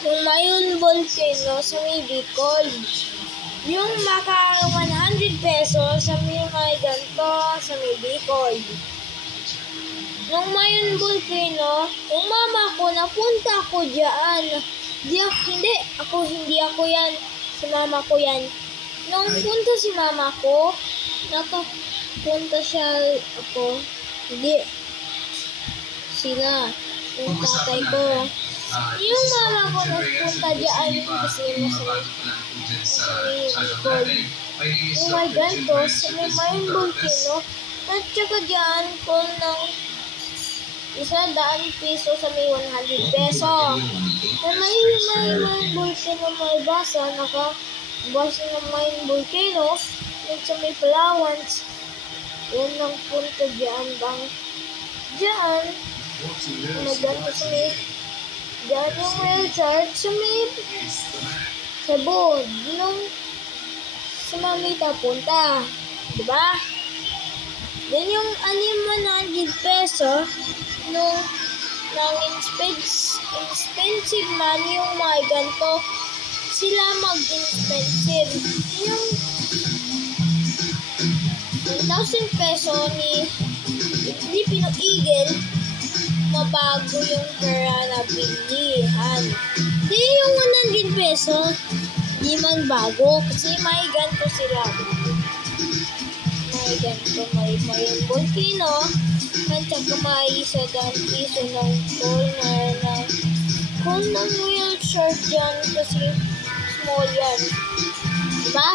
Yung Mayon Volcano sa may Bicol. Yung maka 100 pesos sa may ganito sa may Bicol. Nung Mayon Volcano, yung mama ko, napunta ako dyan. Hindi ako yan. Si mama ko yan. Nung punta si mama ko, nakapunta siya ako. Hindi. Sila. Yung tatay ko. Yung mama ko nagpunta dyan kasi sa Bicol. Yung may ganito, sa may Mayon Volcano, at saka dyan ko ng 100 piso sa may 100 peso. Kung may Mayon Volcano may basa, basa ng Mayon Volcano, at sa may Palawans, yan ang punta dyan bang dyan, maganda sa may dyan yung rail chart sa may sabon, nung sa mamita punta, diba? Then yung 100 peso, nung expensive man yung mga ganito, sila mag-expensive. Yung 1,000 peso ni Filipino Eagle, mabago yung pera na bilihan. Di yung 100 peso, di man bago kasi may ganito sila. May ganito, may Mayon Volcano, at saka may 1 piso ng corner ng wheel shirt dyan kasi small yan. Diba?